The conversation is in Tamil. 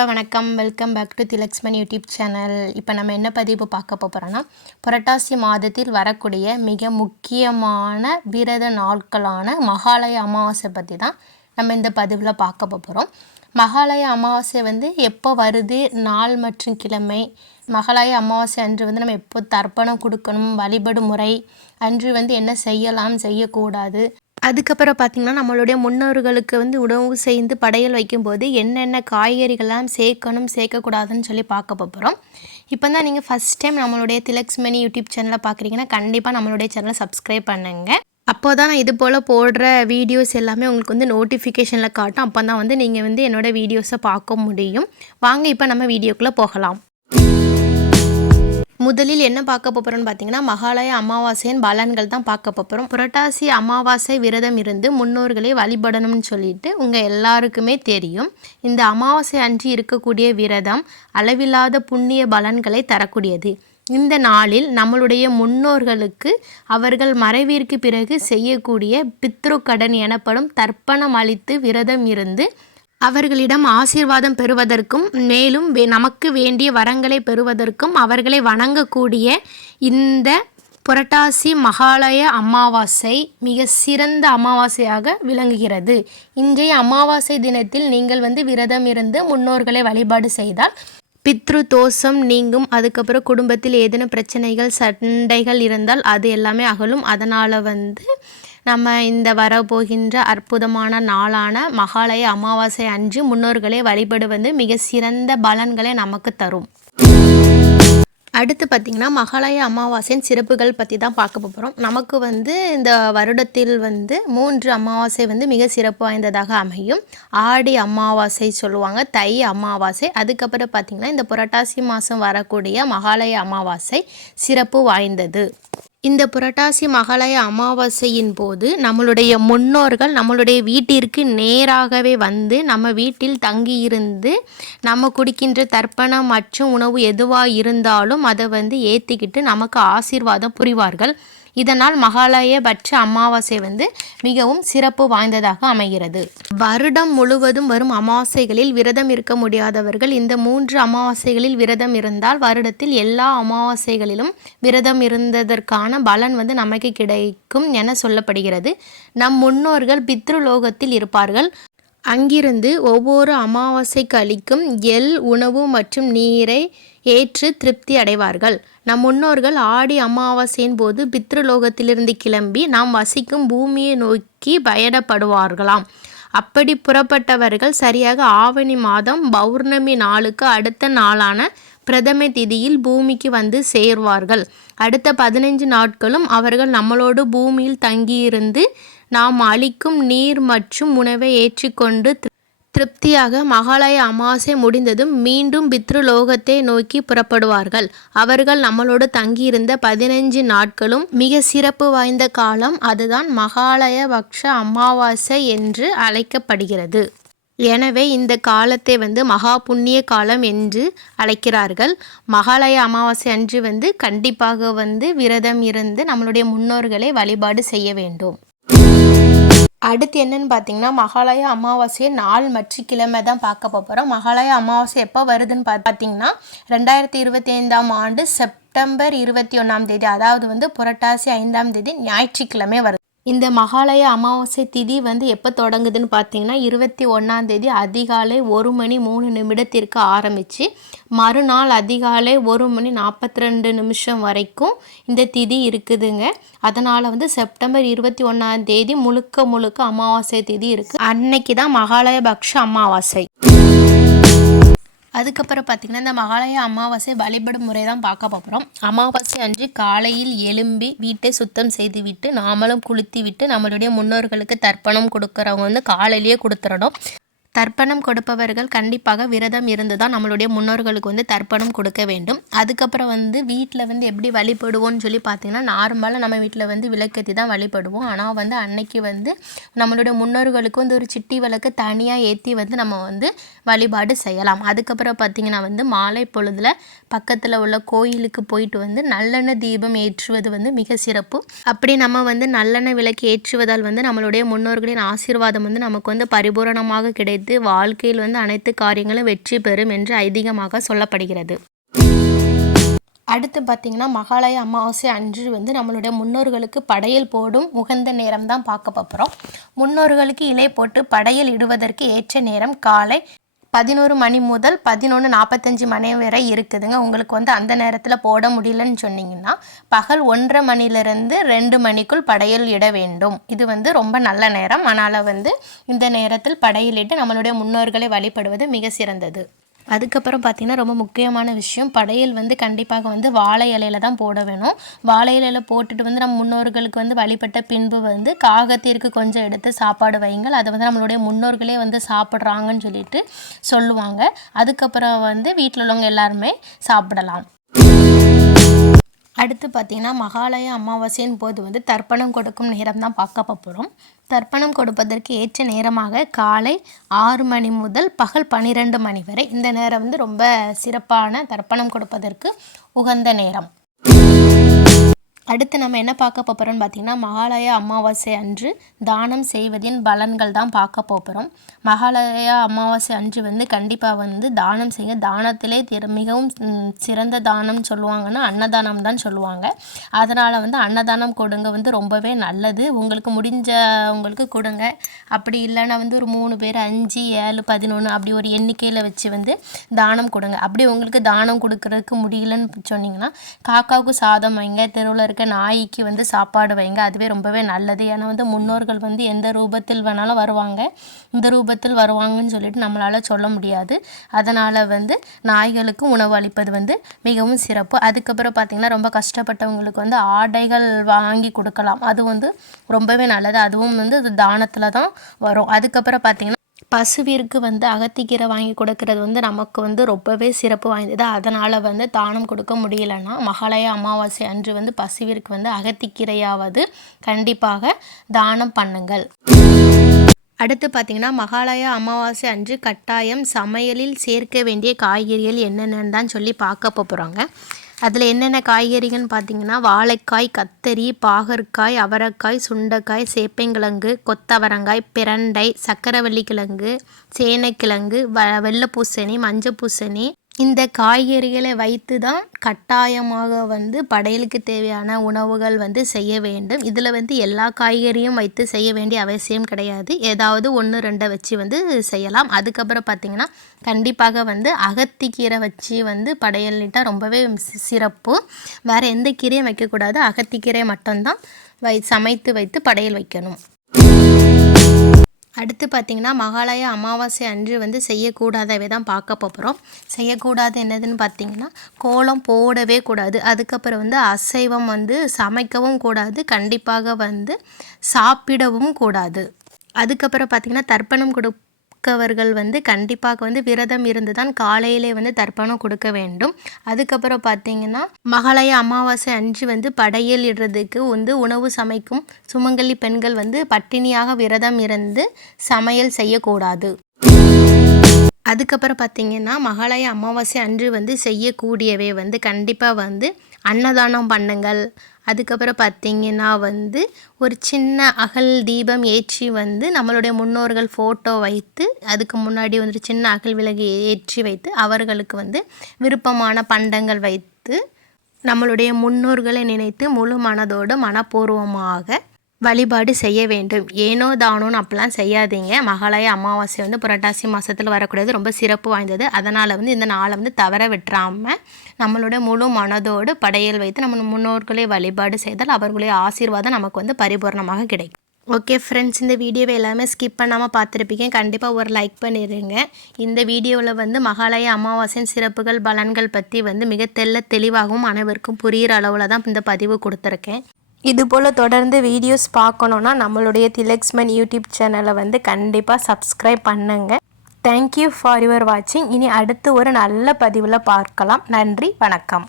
ஹலோ வணக்கம். Welcome back to திலக்ஸ்மன் YouTube channel இப்போ நம்ம என்ன பதிவு பார்க்க போகிறோன்னா புரட்டாசி மாதத்தில் வரக்கூடிய மிக முக்கியமான விரத நாட்களான மகாலய அமாவாசை பற்றி தான் நம்ம இந்த பதிவில் பார்க்க போகிறோம் மகாலய அமாவாசை வந்து எப்போ வருது நாள் மற்றும் கிழமை? மகாலய அமாவாசை அன்று வந்து நம்ம எப்போ தர்ப்பணம் கொடுக்கணும் வழிபடும் முறை? அன்று வந்து என்ன செய்யலாம் செய்யக்கூடாது? அதுக்கப்புறம் பார்த்திங்கன்னா நம்மளுடைய முன்னோர்களுக்கு வந்து உணவு செய்து படையல் வைக்கும்போது என்னென்ன காய்கறிகள்லாம் சேர்க்கணும் சேர்க்கக்கூடாதுன்னு சொல்லி பார்க்க போகிறோம் இப்போ தான் நீங்கள் ஃபஸ்ட் டைம் நம்மளுடைய திலக்ஸ்மணி யூடியூப் சேனலை பார்க்குறீங்கன்னா கண்டிப்பாக நம்மளுடைய சேனலை சப்ஸ்கிரைப் பண்ணுங்கள் அப்போ தான் நான் இது போல் போடுற வீடியோஸ் எல்லாமே உங்களுக்கு வந்து நோட்டிஃபிகேஷனில் காட்டும். அப்போ தான் வந்து நீங்கள் வந்து என்னோடய வீடியோஸை பார்க்க முடியும். வாங்க இப்போ நம்ம வீடியோக்குள்ளே போகலாம். முதலில் என்ன பார்க்க போகிறோம்னு பார்த்தீங்கன்னா மகாலய அமாவாசையின் பலன்கள் தான் பார்க்க போகிறோம் புரட்டாசி அமாவாசை விரதம் இருந்து முன்னோர்களை வழிபடணும்னு சொல்லிட்டு உங்கள் எல்லாருக்குமே தெரியும். இந்த அமாவாசை அன்று இருக்கக்கூடிய விரதம் அளவில்லாத புண்ணிய பலன்களை தரக்கூடியது. இந்த நாளில் நம்மளுடைய முன்னோர்களுக்கு அவர்கள் மறைவிற்கு பிறகு செய்யக்கூடிய பித்ரு கடன் எனப்படும் தர்ப்பணம் அளித்து விரதம் இருந்து அவர்களிடம் ஆசீர்வாதம் பெறுவதற்கும் மேலும் வே நமக்கு வேண்டிய வரங்களை பெறுவதற்கும் அவர்களை வணங்கக்கூடிய இந்த புரட்டாசி மகாலய அமாவாசை மிக சிறந்த அமாவாசையாக விளங்குகிறது. இன்றைய அமாவாசை தினத்தில் நீங்கள் வந்து விரதம் இருந்து முன்னோர்களை வழிபாடு செய்தால் பித்ரு தோஷம் நீங்கும் அதுக்கப்புறம் குடும்பத்தில் ஏதேனும் பிரச்சனைகள் சண்டைகள் இருந்தால் அது எல்லாமே அகலும். அதனால் வந்து நம்ம இந்த வரப்போகின்ற அற்புதமான நாளான மகாலய அமாவாசை அன்று முன்னோர்களை வழிபடுவது மிக சிறந்த பலன்களை நமக்கு தரும். அடுத்து பார்த்திங்கன்னா மகாலய அமாவாசையின் சிறப்புகள் பற்றி தான் பார்க்க போகிறோம் நமக்கு வந்து இந்த வருடத்தில் வந்து மூன்று அமாவாசை வந்து மிக சிறப்பு வாய்ந்ததாக அமையும். ஆடி அமாவாசை சொல்லுவாங்க தை அமாவாசை. அதுக்கப்புறம் பார்த்திங்கன்னா இந்த புரட்டாசி மாதம் வரக்கூடிய மகாலய அமாவாசை சிறப்பு வாய்ந்தது. இந்த புரட்டாசி மகாலய அமாவாசையின் போது நம்மளுடைய முன்னோர்கள் நம்மளுடைய வீட்டிற்கு நேராகவே வந்து நம்ம வீட்டில் தங்கியிருந்து நம்ம குடிக்கின்ற தர்ப்பணம் மற்றும் உணவு எதுவாக இருந்தாலும் அதை வந்து ஏற்றிக்கிட்டு நமக்கு ஆசீர்வாதம் புரிவார்கள். இதனால் மகாலயபட்ச அமாவாசை வந்து மிகவும் சிறப்பு வாய்ந்ததாக அமைகிறது. வருடம் முழுவதும் வரும் அமாவாசைகளில் விரதம் இருக்க முடியாதவர்கள் இந்த மூன்று அமாவாசைகளில் விரதம் இருந்தால் வருடத்தில் எல்லா அமாவாசைகளிலும் விரதம் இருந்ததற்கான பலன் வந்து நமக்கு கிடைக்கும் என சொல்லப்படுகிறது. நம் முன்னோர்கள் பித்ருலோகத்தில் இருப்பார்கள். அங்கிருந்து ஒவ்வொரு அமாவாசை கழிக்கும் எல் உணவு மற்றும் நீரை ஏற்று திருப்தி அடைவார்கள். நம் முன்னோர்கள் ஆடி அமாவாசையின் போது பித்ருலோகத்திலிருந்து கிளம்பி நாம் வசிக்கும் பூமியை நோக்கி பயணப்படுவார்களாம். அப்படி புறப்பட்டவர்கள் சரியாக ஆவணி மாதம் பௌர்ணமி நாளுக்கு அடுத்த நாளான பிரதம திதியில் பூமிக்கு வந்து சேர்வார்கள். அடுத்த பதினைஞ்சு நாட்களும் அவர்கள் நம்மளோடு பூமியில் தங்கியிருந்து நாம் அளிக்கும் நீர் மற்றும் உணவை ஏற்றிக்கொண்டு திருப்தியாக மகாலய அமாவாசை முடிந்ததும் மீண்டும் பித்ருலோகத்தை நோக்கி புறப்படுவார்கள். அவர்கள் நம்மளோடு தங்கியிருந்த பதினைஞ்சு நாட்களும் மிக சிறப்பு வாய்ந்த காலம் அதுதான் மகாலய பக்ஷ அமாவாசை என்று அழைக்கப்படுகிறது. எனவே இந்த காலத்தை வந்து மகா புண்ணிய காலம் என்று அழைக்கிறார்கள். மகாலய அமாவாசை அன்று வந்து கண்டிப்பாக வந்து விரதம் இருந்து நம்மளுடைய முன்னோர்களை வழிபாடு செய்ய வேண்டும். அடுத்து என்னன்னு பார்த்தீங்கன்னா மகாலய அமாவாசையை நாள் மற்றும் கிழமை தான் பார்க்க போகிறோம் மகாலய அமாவாசை எப்போ வருதுன்னு பா பார்த்தீங்கன்னா ரெண்டாயிரத்தி இருபத்தி ஐந்தாம் ஆண்டு செப்டம்பர் இருபத்தி ஒன்றாம் தேதி அதாவது வந்து புரட்டாசி ஐந்தாம் தேதி ஞாயிற்றுக்கிழமை வருது. இந்த மகாலய அமாவாசை திதி வந்து எப்போ தொடங்குதுன்னு பார்த்தீங்கன்னா இருபத்தி ஒன்றாந்தேதி அதிகாலை ஒரு மணி மூணு நிமிடத்திற்கு ஆரம்பித்து மறுநாள் அதிகாலை ஒரு மணி நாற்பத்தி ரெண்டு நிமிஷம் வரைக்கும் இந்த திதி இருக்குதுங்க. அதனால் வந்து செப்டம்பர் இருபத்தி ஒன்றாந்தேதி முழுக்க முழுக்க அமாவாசை திதி இருக்குது அன்னைக்கு தான் மகாலய பக்ஷ அமாவாசை. அதுக்கப்புறம் பார்த்திங்கன்னா இந்த மகாலய அமாவாசை வழிபடும் முறை தான் பார்க்க போகிறோம் அமாவாசை அன்று காலையில் எழும்பி வீட்டை சுத்தம் செய்து விட்டு நாமளும் குளித்து விட்டு நம்மளுடைய முன்னோர்களுக்கு தர்ப்பணம் கொடுக்குறவங்க வந்து காலையிலேயே கொடுத்துடணும் தர்ப்பணம் கொடுப்பவர்கள் கண்டிப்பாக விரதம் இருந்து தான் நம்மளுடைய முன்னோர்களுக்கு வந்து தர்ப்பணம் கொடுக்க வேண்டும். அதுக்கப்புறம் வந்து வீட்டில் வந்து எப்படி வழிபடுவோம்னு சொல்லி பார்த்தீங்கன்னா நார்மலாக நம்ம வீட்டில் வந்து விளக்கேற்றி தான் வழிபடுவோம். ஆனால் வந்து அன்னைக்கு வந்து நம்மளுடைய முன்னோர்களுக்கு வந்து ஒரு சிட்டி விளக்கு தனியாக ஏற்றி வந்து நம்ம வந்து வழிபாடு செய்யலாம். அதுக்கப்புறம் பார்த்திங்கன்னா வந்து மாலை பொழுதில் பக்கத்தில் உள்ள கோயிலுக்கு போயிட்டு வந்து நல்லெண்ணெய் தீபம் ஏற்றுவது வந்து மிக சிறப்பு. அப்படி நம்ம வந்து நல்லெண்ணெய் விளக்கு ஏற்றுவதால் வந்து நம்மளுடைய முன்னோர்களின் ஆசீர்வாதம் வந்து நமக்கு வந்து பரிபூரணமாக கிடைத்து செய்து வாழ்க்கையில் வந்து அனைத்து காரியங்களும் வெற்றி பெறும் என்று ஐதீகமாக சொல்லப்படுகிறது. அடுத்து பார்த்திங்கன்னா மகாலய அமாவாசை அன்று வந்து நம்மளுடைய முன்னோர்களுக்கு படையல் போடும் உகந்த நேரம் தான் பார்க்க போகிறோம் முன்னோர்களுக்கு இலை போட்டு படையல் இடுவதற்கு ஏற்ற நேரம் காலை பதினோரு மணி முதல் பதினொன்று நாற்பத்தஞ்சு மணி வரை இருக்குதுங்க. உங்களுக்கு வந்து அந்த நேரத்தில் போட முடியலன்னு சொன்னீங்கன்னா பகல் ஒன்றரை மணிலேருந்து ரெண்டு மணிக்குள் படையல் இட வேண்டும். இது வந்து ரொம்ப நல்ல நேரம். ஆனால் வந்து இந்த நேரத்தில் படையலிட்டு நம்மளுடைய முன்னோர்களை வழிபடுவது மிக சிறந்தது. அதுக்கப்புறம் பார்த்திங்கன்னா ரொம்ப முக்கியமான விஷயம் படையல் வந்து கண்டிப்பாக வந்து வாழை இலையில தான் போட வேணும். வாழை இலையில போட்டுட்டு வந்து நம்ம முன்னோர்களுக்கு வந்து வழிபட்ட பின்பு வந்து காகத்திற்கு கொஞ்சம் எடுத்து சாப்பாடு வைங்கள் அதை வந்து நம்மளுடைய முன்னோர்களே வந்து சாப்பிட்றாங்கன்னு சொல்லிட்டு சொல்லுவாங்க. அதுக்கப்புறம் வந்து வீட்டில் உள்ளவங்க எல்லாருமே சாப்பிடலாம். அடுத்து பார்த்திங்கன்னா மகாலய அமாவாசையின் போது வந்து தர்ப்பணம் கொடுக்கும் நேரம் தான் பார்க்க போகிறோம் தர்ப்பணம் கொடுப்பதற்கு ஏற்ற நேரமாக காலை ஆறு மணி முதல் பகல் பன்னிரெண்டு மணி வரை இந்த நேரம் வந்து ரொம்ப சிறப்பான தர்ப்பணம் கொடுப்பதற்கு உகந்த நேரம். அடுத்து நம்ம என்ன பார்க்க போகிறோம்னு பார்த்திங்கன்னா மகாலய அமாவாசை அன்று தானம் செய்வதின் பலன்கள் தான் பார்க்க போகிறோம். மகாலய அமாவாசை அன்று வந்து கண்டிப்பாக வந்து தானம் செய்ய தானத்திலே மிகவும் சிறந்த தானம் சொல்லுவாங்கன்னா அன்னதானம் தான் சொல்லுவாங்க. அதனால் வந்து அன்னதானம் கொடுங்க வந்து ரொம்பவே நல்லது. உங்களுக்கு முடிஞ்ச உங்களுக்கு கொடுங்க. அப்படி இல்லைன்னா வந்து ஒரு மூணு பேர் அஞ்சு ஏழு பதினொன்று அப்படி ஒரு எண்ணிக்கையில் வச்சு வந்து தானம் கொடுங்க. அப்படி உங்களுக்கு தானம் கொடுக்குறதுக்கு முடியலன்னு சொன்னிங்கன்னா காக்காவுக்கு சாதம் வைங்க தெருவில் இருக்க இருக்க நாய்க்கு வந்து சாப்பாடு வைங்க. அதுவே ரொம்பவே நல்லது. ஏன்னா வந்து முன்னோர்கள் வந்து எந்த ரூபத்தில் வேணாலும் வருவாங்க. இந்த ரூபத்தில் வருவாங்கன்னு சொல்லிட்டு நம்மளால் சொல்ல முடியாது. அதனால் வந்து நாய்களுக்கு உணவு அளிப்பது வந்து மிகவும் சிறப்பு. அதுக்கப்புறம் பார்த்திங்கன்னா ரொம்ப கஷ்டப்பட்டவங்களுக்கு வந்து ஆடைகள் வாங்கி கொடுக்கலாம். அது வந்து ரொம்பவே நல்லது. அதுவும் வந்து அது தானத்தில் தான் வரும். அதுக்கப்புறம் பார்த்திங்கன்னா பசுவிற்கு வந்து அகத்திக்கீரை வாங்கி கொடுக்கறது வந்து நமக்கு வந்து ரொம்பவே சிறப்பு வாய்ந்தது. அதனால் வந்து தானம் கொடுக்க முடியலன்னா மகாலய அமாவாசை அன்று வந்து பசுவிற்கு வந்து அகத்திக்கீரையாவது கண்டிப்பாக தானம் பண்ணுங்கள். அடுத்து பார்த்திங்கன்னா மகாலய அமாவாசை அன்று கட்டாயம் சமையலில் சேர்க்க வேண்டிய காய்கறிகள் என்னென்னு தான் சொல்லி பார்க்க போகிறாங்க அதில் என்னென்ன காய்கறிகள்னு பார்த்தீங்கன்னா வாழைக்காய் கத்தரி பாகற்காய் அவரைக்காய் சுண்டைக்காய் சேப்பங்கிழங்கு கொத்தவரங்காய் பிரண்டை சக்கரவள்ளி கிழங்கு சேனைக்கிழங்கு வ வெள்ளை பூசணி மஞ்சள் பூசணி இந்த காய்கறிகளை வைத்து தான் கட்டாயமாக வந்து படையலுக்கு தேவையான உணவுகள் வந்து செய்ய வேண்டும். இதில் வந்து எல்லா காய்கறியும் வைத்து செய்ய வேண்டிய அவசியம் கிடையாது. ஏதாவது ஒன்று ரெண்டை வச்சு வந்து செய்யலாம். அதுக்கப்புறம் பார்த்திங்கன்னா கண்டிப்பாக வந்து அகத்திக்கீரை வச்சு வந்து படையல்னிட்டால் ரொம்பவே சிறப்பு. வேறு எந்த கீரையும் வைக்கக்கூடாது. அகத்திக்கீரை மட்டும்தான் வை சமைத்து வைத்து படையல் வைக்கணும். அடுத்து பார்த்திங்கன்னா மகாலய அமாவாசை அன்று வந்து செய்யக்கூடாதவை தான் பார்க்க போகிறோம் செய்யக்கூடாது என்னதுன்னு பார்த்திங்கன்னா கோலம் போடவே கூடாது. அதுக்கப்புறம் வந்து அசைவம் வந்து சமைக்கவும் கூடாது. கண்டிப்பாக வந்து சாப்பிடவும் கூடாது. அதுக்கப்புறம் பார்த்திங்கன்னா தர்ப்பணம் கொடு கொடுக்கவர்கள் வந்து கண்டிப்பாக வந்து விரதம் இருந்து தான் காலையிலே வந்து தர்ப்பணம் கொடுக்க வேண்டும். அதுக்கப்புறம் பார்த்தீங்கன்னா மகாலய அமாவாசை அன்று வந்து படையல் இடுறதுக்கு வந்து உணவு சமைக்கும் சுமங்கலி பெண்கள் வந்து பட்டினியாக விரதம் இருந்து சமையல் செய்யக்கூடாது. அதுக்கப்புறம் பார்த்திங்கன்னா மகாலய அமாவாசை அன்று வந்து செய்யக்கூடியவை வந்து கண்டிப்பாக வந்து அன்னதானம் பண்ணுங்கள். அதுக்கப்புறம் பார்த்திங்கன்னா வந்து ஒரு சின்ன அகல் தீபம் ஏற்றி வந்து நம்மளுடைய முன்னோர்கள் ஃபோட்டோ வைத்து அதுக்கு முன்னாடி வந்து சின்ன அகல் விலகு ஏற்றி வைத்து அவர்களுக்கு வந்து விருப்பமான பண்டங்கள் வைத்து நம்மளுடைய முன்னோர்களை நினைத்து முழு மனதோடு மனப்பூர்வமாக வழிபாடு செய்ய வேண்டும். ஏனோ தானோன்னு அப்படிலாம் செய்யாதீங்க. மகாலய அமாவாசை வந்து புரட்டாசி மாதத்தில் வரக்கூடியது ரொம்ப சிறப்பு வாய்ந்தது. அதனால் வந்து இந்த நாளை வந்து தவற விட்டுறாமல் நம்மளோட முழு மனதோடு படையல் வைத்து நம்ம முன்னோர்களை வழிபாடு செய்தால் அவர்களுடைய ஆசீர்வாதம் நமக்கு வந்து பரிபூர்ணமாக கிடைக்கும். ஓகே ஃப்ரெண்ட்ஸ் இந்த வீடியோவை எல்லாமே ஸ்கிப் பண்ணாமல் பார்த்துருப்பீங்க. கண்டிப்பாக ஒரு லைக் பண்ணிடுங்க இந்த வீடியோவில் வந்து மகாலய அமாவாசையின் சிறப்புகள் பலன்கள் பற்றி வந்து மிக தெல்ல தெளிவாகவும் அனைவருக்கும் புரிகிற அளவில் தான் இந்த பதிவு கொடுத்துருக்கேன். இதுபோல் தொடர்ந்து வீடியோஸ் பார்க்கணுன்னா நம்மளுடைய திலக்ஸ்மன் யூடியூப் சேனலை வந்து கண்டிப்பாக சப்ஸ்கிரைப் பண்ணுங்கள் தேங்க்யூ ஃபார் யுவர் வாட்சிங் இனி அடுத்து ஒரு நல்ல பதிவில் பார்க்கலாம். நன்றி வணக்கம்.